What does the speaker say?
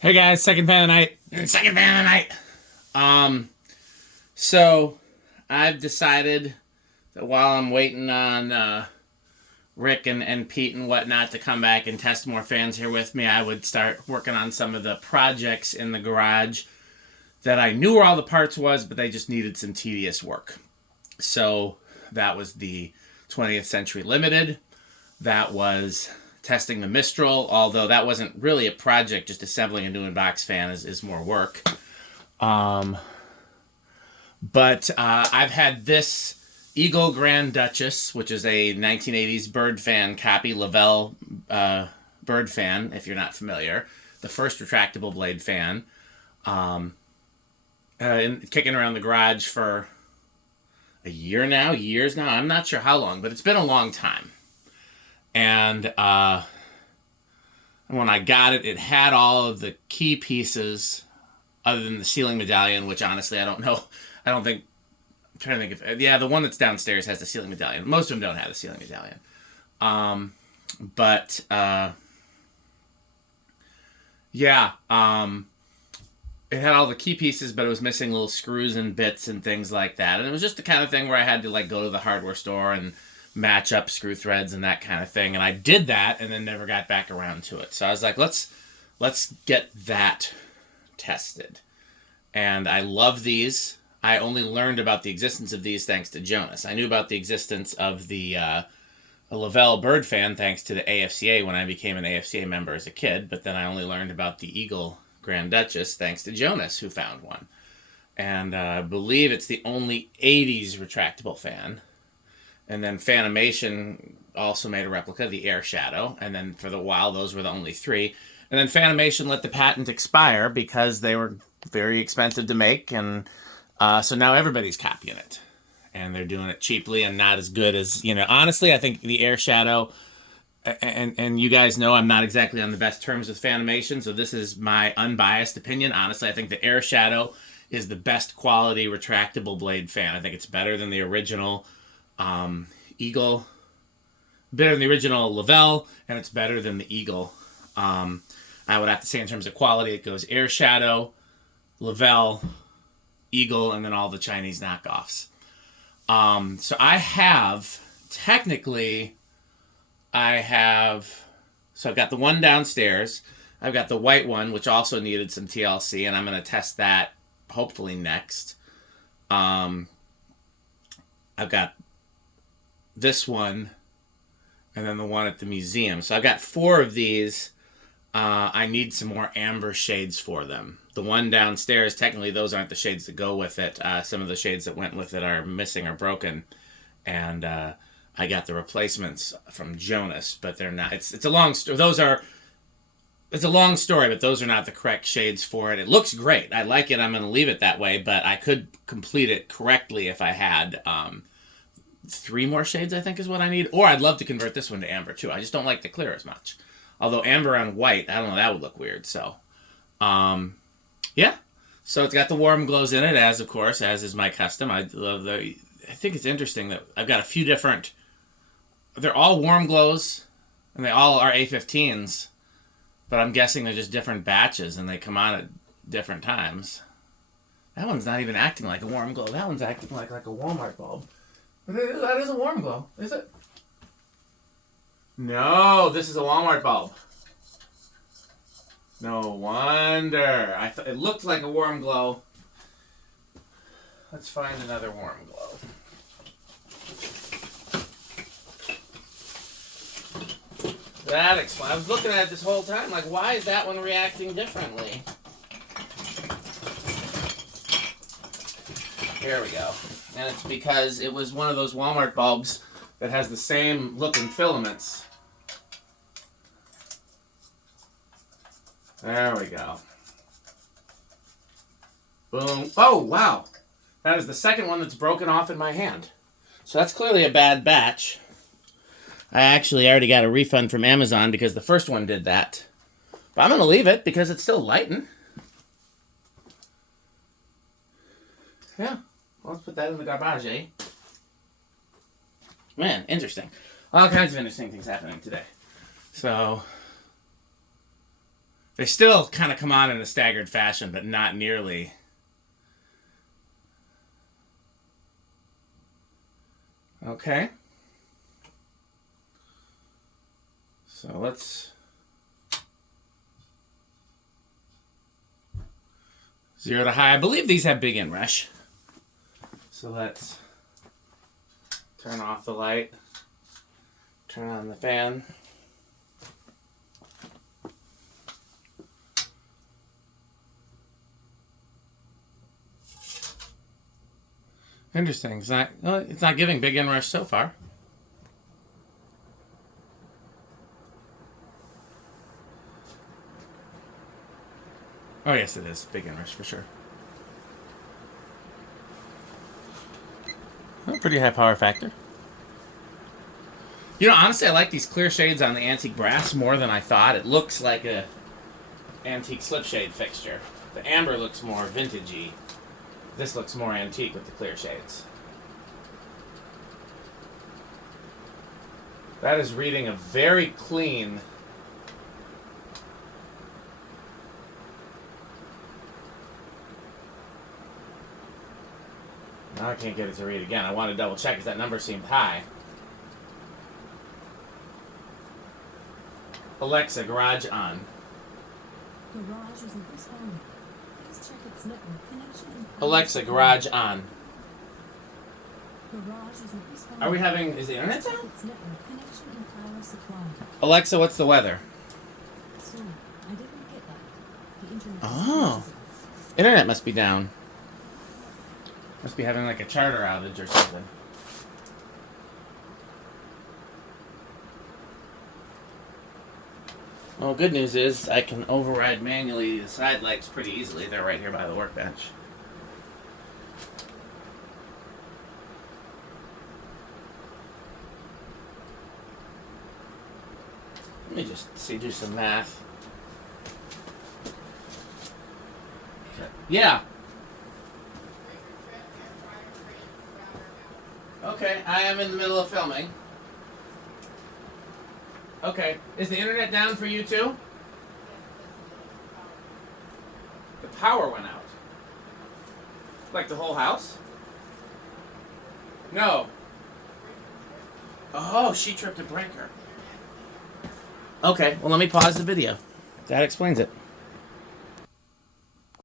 Hey guys, second fan of the night. Second fan of the night. So I've decided that while I'm waiting on Rick and Pete and whatnot to come back and test more fans here with me, I would start working on some of the projects in the garage that I knew where all the parts was, but they just needed some tedious work. So that was the 20th Century Limited. That was testing the Mistral, although that wasn't really a project. Just assembling a new in-box fan is more work. But I've had this Eagle Grand Duchess, which is a 1980s bird fan copy, Levelle bird fan, if you're not familiar. The first retractable blade fan. Kicking around the garage for a year now, years now. I'm not sure how long, but it's been a long time. And when I got it, it had all of the key pieces other than the ceiling medallion, which honestly I don't know. I don't think. I'm trying to think if. Yeah, the one that's downstairs has the ceiling medallion. Most of them don't have the ceiling medallion. But yeah. It had all the key pieces, but it was missing little screws and bits and things like that. And it was just the kind of thing where I had to like go to the hardware store and match up screw threads and that kind of thing. And I did that and then never got back around to it. So I was like, let's get that tested. And I love these. I only learned about the existence of these thanks to Jonas. I knew about the existence of the Levelle bird fan thanks to the AFCA when I became an AFCA member as a kid, but then I only learned about the Eagle Grand Duchess thanks to Jonas, who found one. And I believe it's the only 80s retractable fan. And then Fanimation also made a replica, the Air Shadow. And then for the while, those were the only three. And then Fanimation let the patent expire because they were very expensive to make. And so now everybody's copying it. And they're doing it cheaply and not as good as, honestly, I think the Air Shadow, and you guys know I'm not exactly on the best terms with Fanimation, so this is my unbiased opinion. Honestly, I think the Air Shadow is the best quality retractable blade fan. I think it's better than the original Eagle, better than the original Levelle, and it's better than the Eagle. I would have to say in terms of quality, it goes Air Shadow, Levelle, Eagle, and then all the Chinese knockoffs. So I've got the one downstairs. I've got the white one, which also needed some TLC, and I'm going to test that hopefully next. I've got this one, and then the one at the museum. So I've got 4 of these. I need some more amber shades for them. The one downstairs, technically those aren't the shades that go with it. Some of the shades that went with it are missing or broken. And I got the replacements from Jonas, but they're not. It's a long story. It's a long story, but those are not the correct shades for it. It looks great. I like it. I'm going to leave it that way, but I could complete it correctly if I had 3 more shades, I think is what I need. Or I'd love to convert this one to amber too. I just don't like the clear as much. Although amber on white, I don't know, that would look weird. So, yeah. So it's got the warm glows in it, as is my custom. I think it's interesting that I've got a few different. They're all warm glows, and they all are A15s, but I'm guessing they're just different batches, and they come on at different times. That one's not even acting like a warm glow. That one's acting like a Walmart bulb. That is a warm glow, is it? No, this is a Walmart bulb. No wonder. It looked like a warm glow. Let's find another warm glow. That explains. I was looking at it this whole time, like, why is that one reacting differently? Here we go. And it's because it was one of those Walmart bulbs that has the same looking filaments. There we go. Boom. Oh, wow. That is the second one that's broken off in my hand. So that's clearly a bad batch. I actually already got a refund from Amazon because the first one did that. But I'm going to leave it because it's still lighting. Yeah. Well, let's put that in the garbage, eh? Man, interesting. All kinds of interesting things happening today. So, They still kind of come on in a staggered fashion, but not nearly. Okay. So let's 0 to high. I believe these have big inrush. So let's turn off the light, turn on the fan. Interesting. It's not giving big inrush so far. Oh yes, it is big inrush for sure. Oh, pretty high power factor. You know, honestly, I like these clear shades on the antique brass more than I thought. It looks like a antique slip shade fixture. The amber looks more vintagey. This looks more antique with the clear shades. That is reading a very clean. Now I can't get it to read again. I want to double check because that number seemed high. Alexa, garage on. Garage isn't responding. Please check its network connection and Alexa, garage on. Garage isn't responding. Are we having... Is the internet Check down? its network connection and power supply. Alexa, what's the weather? Sorry, I didn't get that. The internet Oh. Internet must be down. Must be having like a charter outage or something. Well, good news is I can override manually the side lights pretty easily. They're right here by the workbench. Let me just do some math. Yeah. Okay, I am in the middle of filming. Okay, is the internet down for you too? The power went out. Like the whole house? No. Oh, she tripped a breaker. Okay, well let me pause the video. That explains it.